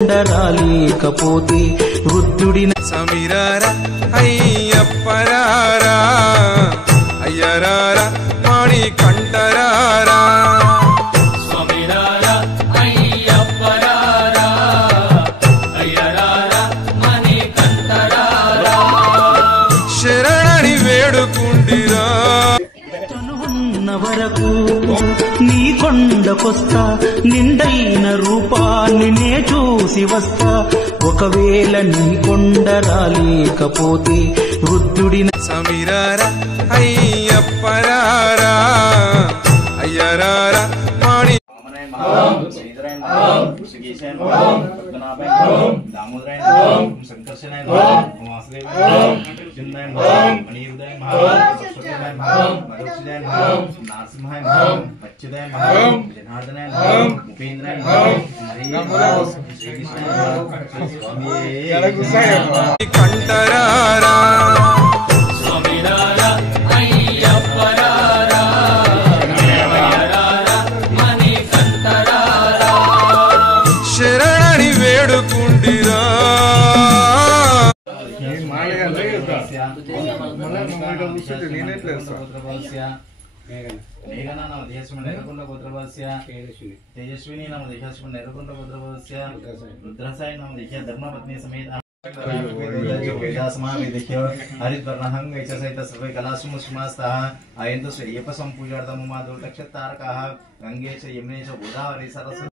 రాలేకపోతే వృద్ధుడిన సమీరారా అయ్యప్పరారా అయ్యరారా మాణి కంటరారా స్వామిరారా అయ్యప్పరారా అయ్యరారా మణి కంటరారా శరణి వేడుకుండిరా ఉన్న వరకు నీ కొండకొస్తా నిండైన రూపాన్ని నే చూసి వస్తా ఒకవేళ నీ కొండ రాలేకపోతే వృద్ధుడిన సమీరారా అయ్యప్పరారా అయ్యరారా మాణి కంటరారా స్వామిరారా అయ్యప్పరారా అయ్యరారా మణి కంటరారా శరణి వేడుకుండిరా మేఘనా నమ దేశం నెరకొండ గోత్రభాస్య తేజస్విని నమ దేశం నెరకొండ గోత్రభాస్య రుద్రసాయి నమ దేశ ధర్మపత్ని సమేత हरिद्वर्णहं सहित सर्वे कलासुमुष्मास्तः आयन्तु श्रेयप संपूजार्थं मम दुर्लक्षतारकाः गंगे च यमुने च गोदावरी सरस्वती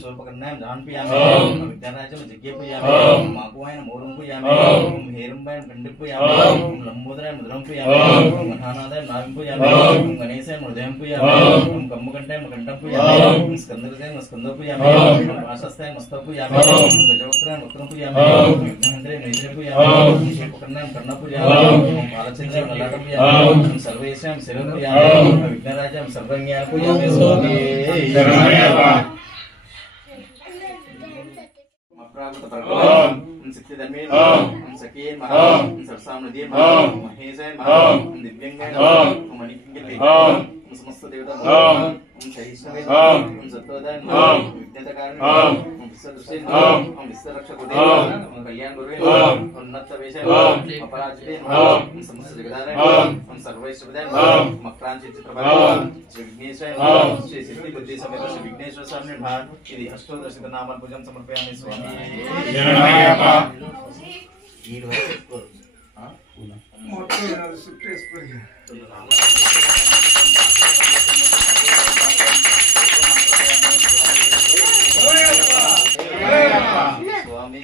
स्वल्पकन्यां जानपयामि विद्याराजं जज्ञपूजयामि माकुवायन मोरं पूजयामि हेरंबायन कंडिं पूजयामि लंबोदराय मुद्रं पूजयामि महानादाय नाभिं पूजयामि गणेशाय हृदयं पूजयामि कम्मकण्ठाय मकण्ठं पूजयामि स्कंदकृताय स्कंदं पूजयामि वासस्थाय मस्तकं पूजयामि गजवक्त्राय वक्त्रं पूजयामि विघ्नहन्त्राय नेत्रं पूजयामि स्वल्पकन्यां कर्णं पूजयामि बालचन्द्राय ललाटं पूजयामि सर्वेषां शिरं पूजयामि विघ्नराजं सर्वज्ञानं पूजयामि स्वामी समस्त देवता सहिष्णुवे सत्वदाय कल्याण गुरुवे उन्नत वेशे अपराजिते समस्त जगदारे सर्वैश्वर्य मक्रांचित प्रभाव श्री विघ्नेश्वर श्री सिद्धि बुद्धि समेत श्री विघ्नेश्वर स्वामी भाग ఇది అష్టోదశిత నామ పూజం సమర్పయామి స్వామి జనమయ్యప్ప ఈ వరకు మొత్తం సుట్టేసుకొని స్వామి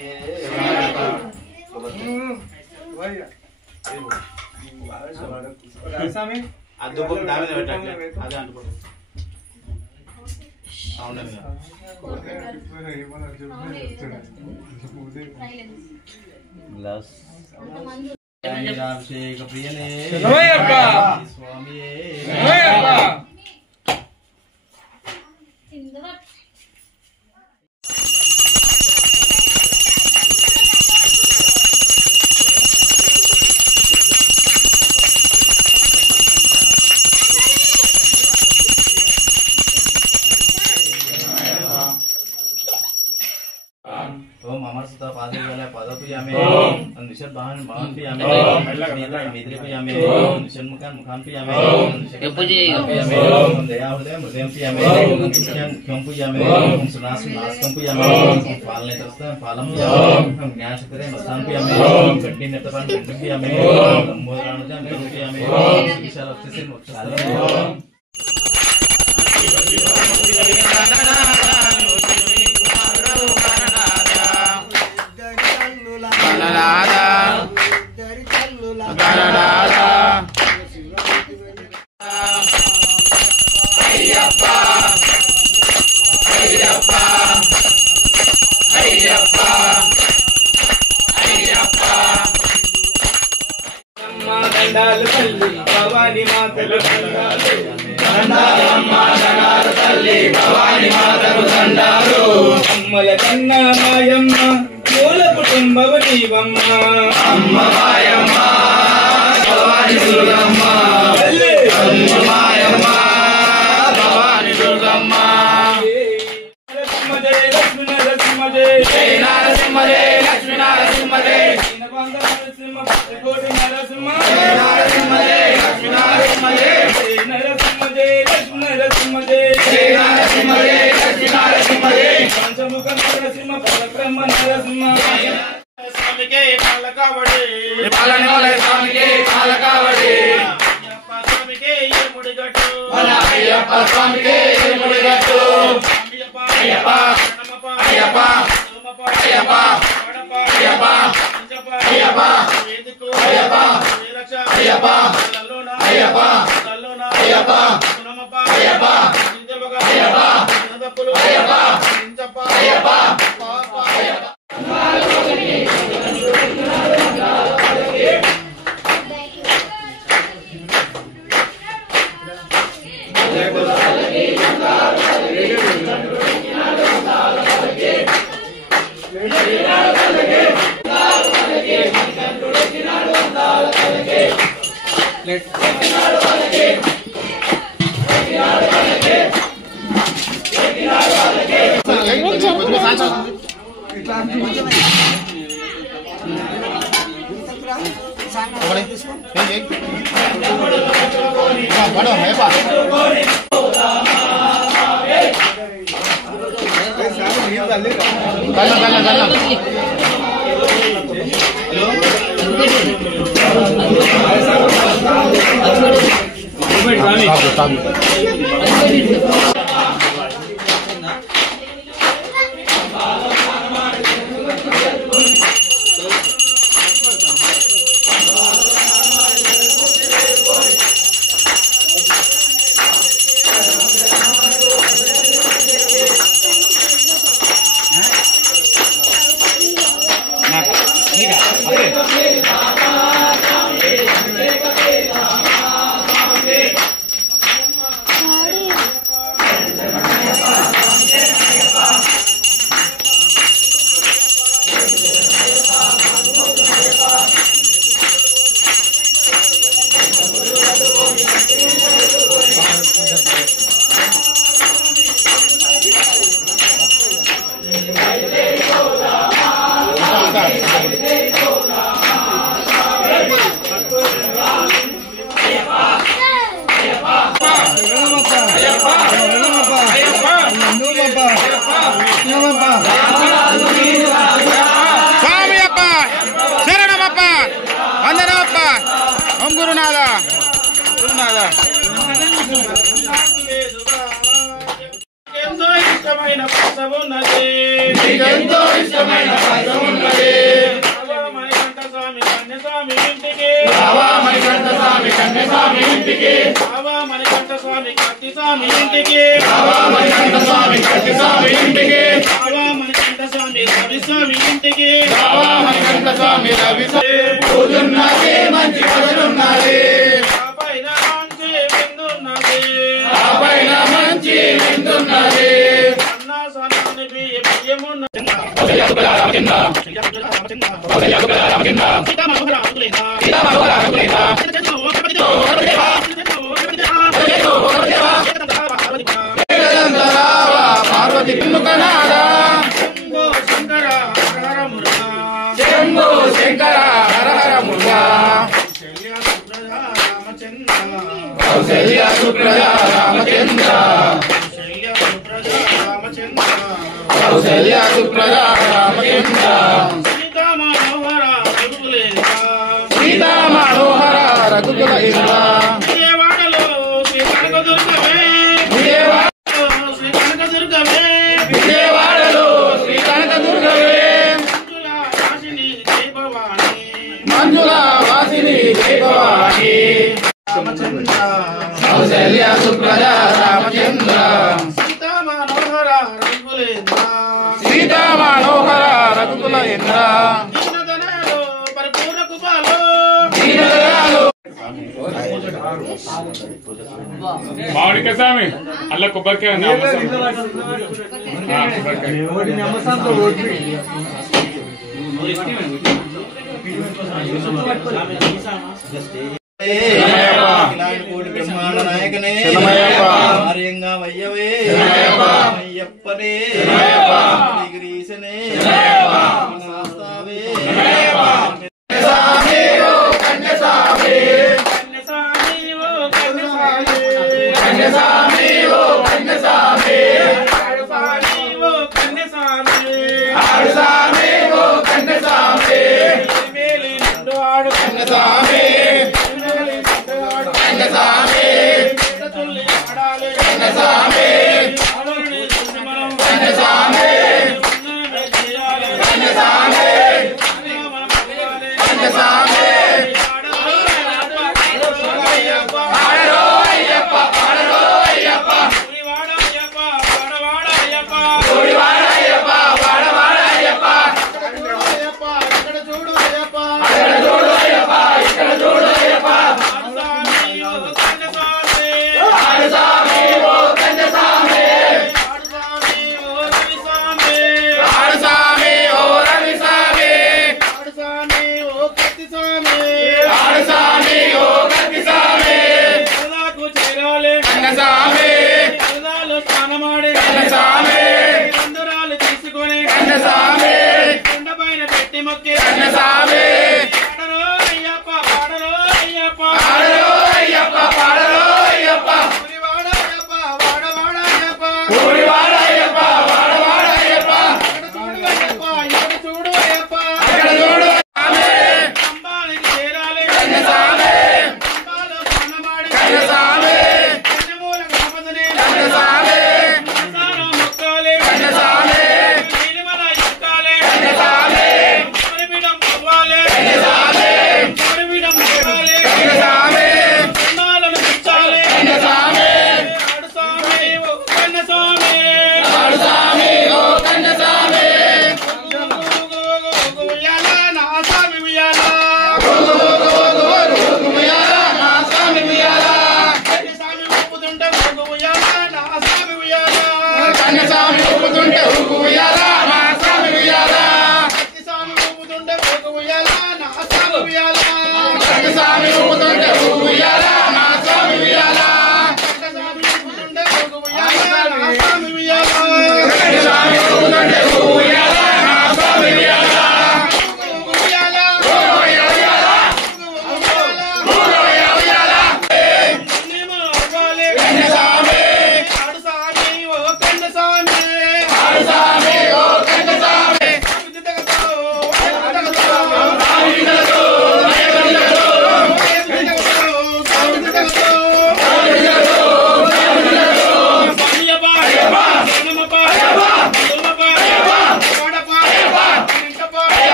స్వామి అద్దుకు దాని పెట్టండి అదే అనుకోండి అవునండి గ్లాస్ అభిషేక ప్రియనే స్వామి ओम अमर सुता पादे वाला पादा पूजामे निशद बाहन बाहन पूजामे नीला मिद्रे पूजामे निशन मुखान मुखान पूजामे ये पूजे पूजामे दया हृदय हृदय पूजामे निशन मुखम पूजामे सुनास नासकम पूजामे पालने तरस्ता पालम पूजामे ज्ञान शक्ति मस्तान पूजामे गड्डी नेत्रपान गड्डी पूजामे लंबोदरानुजम पूजामे विशाल अक्षसे मोक्षस्थल भवानी मातरु దండాలు అమ్మల కన్నా మాయమ్మ మూల కుటుంబవ నీవమ్మ అమ్మ మాయమ్మ భవాని దుర్గమ్మ అమ్మ మాయమ్మ భవాని దుర్గమ్మ జయ లక్ష్మణ నరసింహ జై జై నరసింహ జై లక్ష్మీ నరసింహ జై దీనబంధ నరసింహ భక్తికోటి నరసింహ జై నరసింహ జై లక్ష్మీ నరసింహ జై జై నరసింహ జై లక్ష్మీ నరసింహ జై జై నరసింహ జై లక్ష్మీ నరసింహ జై పంచముఖ నరసింహ పరబ్రహ్మ నరసింహ స్వామికే పాలకావడి పాలనోలే స్వామికే పాలకావడి అయ్యప్ప స్వామికే ముడిగట్టు అయ్యప్ప స్వామికే ముడిగట్టు అయ్యప్ప అయ్యప్ప అయ్యప్ప అయ్యప్ప అయ్యప్ప అయ్యప్ప అయ్యప్ప అయ్యప్ప అయ్యప్ప అయ్యప్ప అయ్యప్ప అయ్యప్ప స్వామియప్ప శరణమప్ప వందనమప్ప ఓం గురునాథ గురునాథ ఎంతో ఇష్టమైన పసవున్నది ఎంతో ఇష్టమైన పదవున్నది మణికంఠ స్వామి కన్యస్వామి ఇంటికి మణికంఠ స్వామి కన్యస్వామి ఇంటికి మణికంఠ స్వామి కత్తి స్వామి ఇంటికి మణికంఠ స్వామి కట్టిస్వామి ఇంటికి మణికంఠ స్వామి రవిస్వామి ఇంటికి మణికంఠ స్వామి రవి పూజున్నది మంచి పూజలున్నది పైన మంచి విందున్నది ఆ పైన మంచి విందున్నది అన్న సన్నాని బియ్యమున్నది పార్వతి పిన్నుకనాడా శంకర హర మురుగా శంభో శంకర హర హర మురుగా కౌసల్య సుప్రజ రామచంద్ర కౌసల్య సుప్రజ రామచంద్ర సీతా మనోహర రఘుకుల ఇంద్ర విజయవాడలో శ్రీ కనకదుర్గమే శ్రీ కనకదుర్గమే విజయవాడలో శ్రీ కనకదుర్గవే మంజుల వాసిని జై భవాని కౌసల్య సుప్రజ రామచంద్ర సీతా మనోహర రఘుకులేంద్ర సీతా మనోహర రఘుకుల ఇంద్ర దీనదనాలు పరిపూర్ణ కుపాలు దీనదయాలు మామిడికాయ స్వామి అల్ల కొబ్బరికాయ కోటి బ్రహ్మాండ నాయకనే ఆర్యంగా వయ్యవే అయ్యప్పనే ఈశనే శాస్తావే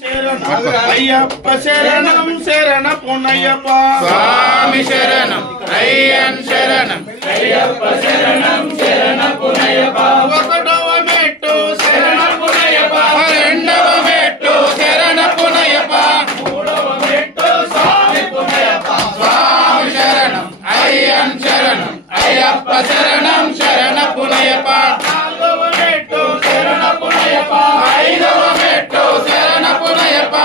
శరణం అయ్యప్ప శరణం శరణ పునయ్యప్ప స్వామి శరణం అయ్యన్ శరణం అయ్యప్ప శరణం శరణ పునయ్యప్ప ఒకటవ మెట్టు శరణ పునయ్యప్ప రెండవ మెట్టు శరణ పునయ్యప్ప మూడవ మెట్టు స్వామి పునయ్యప్ప స్వామి శరణం అయ్యన్ శరణం అయ్యప్ప శరణం శరణ పునయ్యప్ప నాలుగవ మెట్టు శరణ పునయ్యప్ప ఐదవ మెట్టు శరణ పునయ్యప్ప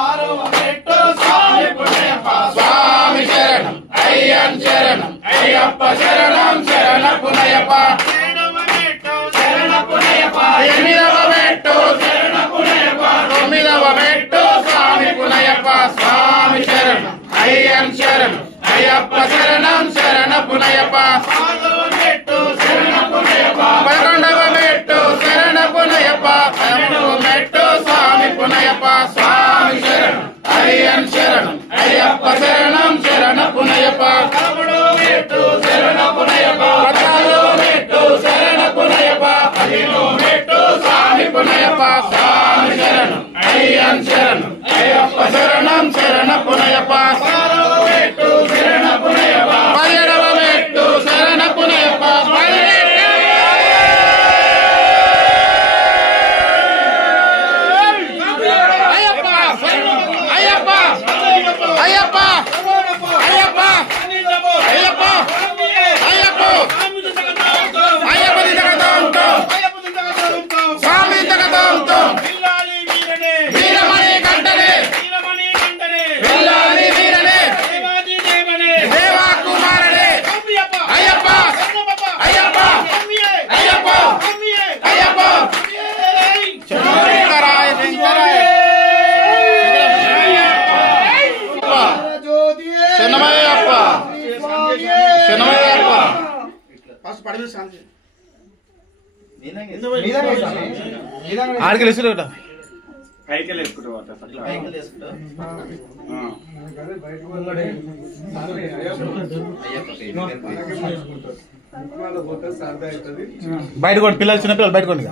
ఆరవ మెట్టు స్వామి పునయ్యప్ప స్వామి శరణం అయ్యన్ శరణం అయ్యప్ప శరణం శరణ పునయ్యప్ప ఏడవ మెట్టు శరణ పునయ్యప్ప ఎనిమిదవ మెట్టు శరణ పునయ్యప్ప తొమ్మిదవ మెట్టు స్వామి పునయ్యప్ప స్వామి శరణం అయ్యన్ శరణం అయ్యప్ప శరణం శరణ పునయ్యప్ప పదవ మెట్టు శరణ పునయ్యప్ప 11వ మెట్టు శరణ పునయ్యప్ప 12వ మెట్టు స్వామి పునయ్యప్ప స్వామి శరణం అయ్యన్ శరణం అయ్యప్ప శరణం శరణ పునయ్యప్ప 13వ మెట్టు శరణ పునయ్యప్ప 14వ మెట్టు శరణ పునయ్యప్ప 15వ మెట్టు స్వామి పునయ్యప్ప స్వామి శరణం అయ్యన్ శరణం అయ్యప్ప శరణం శరణ పునయ్యప్ప 16వ మెట్టు శరణ పునయ్యప్ప 17వ మెట్టు శరణ పునయ్యప్ప అయ్యప్ప అయ్యప్ప అయ్యప్ప అయ్యప్ప అయ్యప్ప అయ్యప్ప అయ్యప్ప దిగదంతో స్వామి దిగదంతో వీరమణి కంటనే వెళ్ళాలి వీరనే దేవా కుమారనే అయ్యప్ప అయ్యప్ప అయ్యప్ప అయ్యప్ప శంకరాయ శంకరాయ శనమయ్యప్ప శనమయ్యప్ప ఆడికి లేచుడు కదా పైకి వేసుకుంటావు బయట కొన్ని పిల్లలు చిన్న పిల్లలు బయట కొన్ని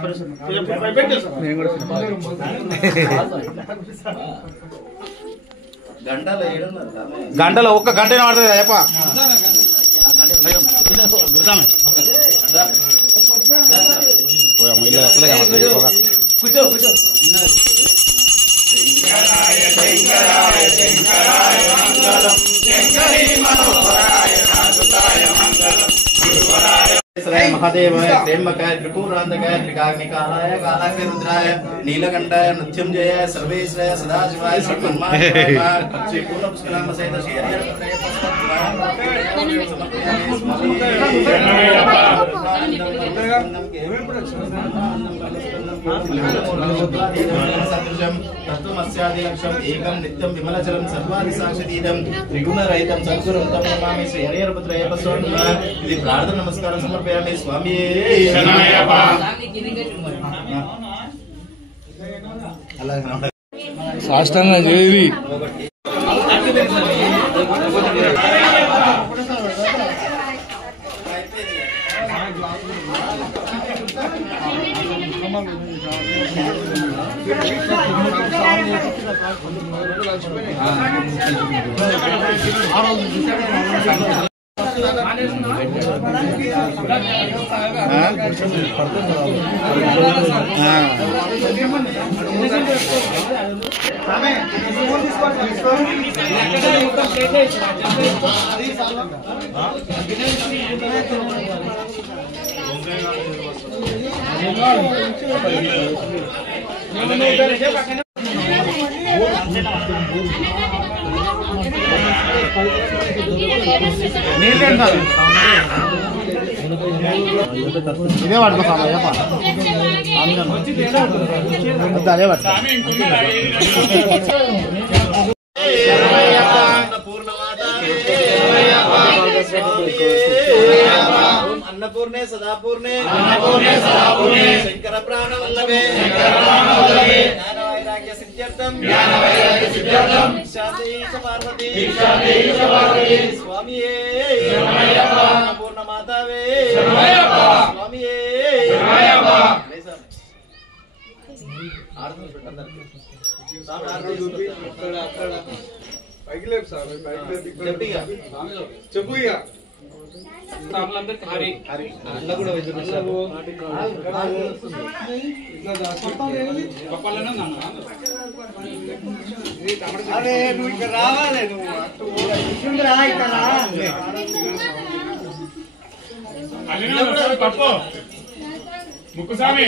గంటలో ఒక్క గంట పడుతుంది అయ్యప్ప కూర్చో కూర్చో महादेवाय त्र्यंबकाय त्रिपुरांतकाय त्रिकाग्निकालाय कालाग्नि रुद्राय नीलकंठाय मृत्युंजयाय सर्वेश्वराय सदाशिवाय श्रीमन्माय श्री पूर्णपुष्कराम सहित श्री तत्त्वमस्यादिलक्ष्यम् एकं नित्यं विमलजलं सर्वादिसाक्षितीदं त्रिगुणरहितं सद्गुरुं तं नमामि श्री हरिहरपुत्रय्यप्प स्वामिनः इति प्रार्थना नमस्कारं समर्पयामि स्वामी సాష్టంగా చేయి ఇదే పట్టుకో అదే పట్టు अन्नपूर्णे सदापूर्णे शंकर प्राणवल्लभे ज्ञानवैराग्य सिद्ध्यर्थम ईश पार्वती स्वामी अन्नपूर्ण मातावे स्वामी చెప్పు ఇక అరే నువ్వు ఇక్కడ రావాలి పప్పు ముక్కుస్వామి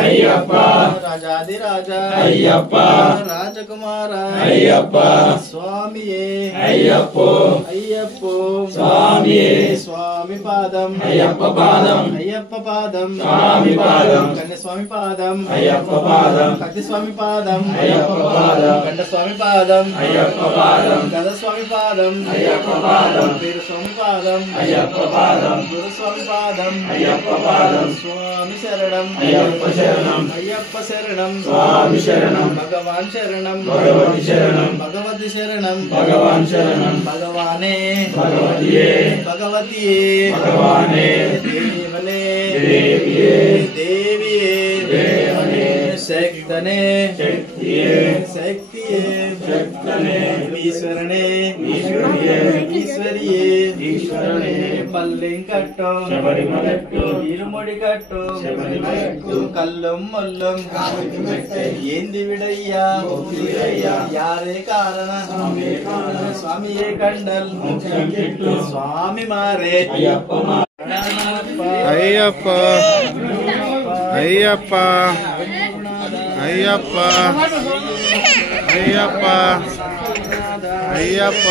అయ్యప్ప రాజాదిరాజ అయ్యప్ప రాజకుమార అయ్యప్ప స్వామియే అయ్యప్పో అయ్యప్పో స్వామియే స్వామి పాదం అయ్యప్ప పాదం అయ్యప్ప పాదం స్వామి పాదం కన్య స్వామి పాదం అయ్యప్ప పాదం కత్తి స్వామి పాదం అయ్యప్ప పాదం కండ స్వామి పాదం అయ్యప్ప పాదం గద స్వామి పాదం అయ్యప్ప పాదం పేరు స్వామి పాదం అయ్యప్ప పాదం గురు స్వామి పాదం అయ్యప్ప పాదం స్వామి శరణం అయ్యప్ప శరణం అయ్యప్ప శరణం స్వామి శరణం భగవాన్ శరణం భగవతి శరణం భగవతి శరణం భగవాన్ శరణం భగవానే భగవతియే భగవతియే భగవానే దేవనే దేవియే దేవియే దేవనే శక్తనే శక్తియే శక్తియే శక్తనే ఈశ్వరనే ఈశ్వరియే ఈశ్వరియే ఈశ్వరనే పల్లెం కట్టో శబరిమలట్టు ఇరుముడి కట్టు శబరిమలట్టు కల్లం మొల్లం ఏంది విడయ్యా యారే కారణ స్వామియే కండల్ స్వామి మారే అయ్యప్ప అయ్యప్ప అయ్యప్ప అయ్యప్ప అయ్యప్ప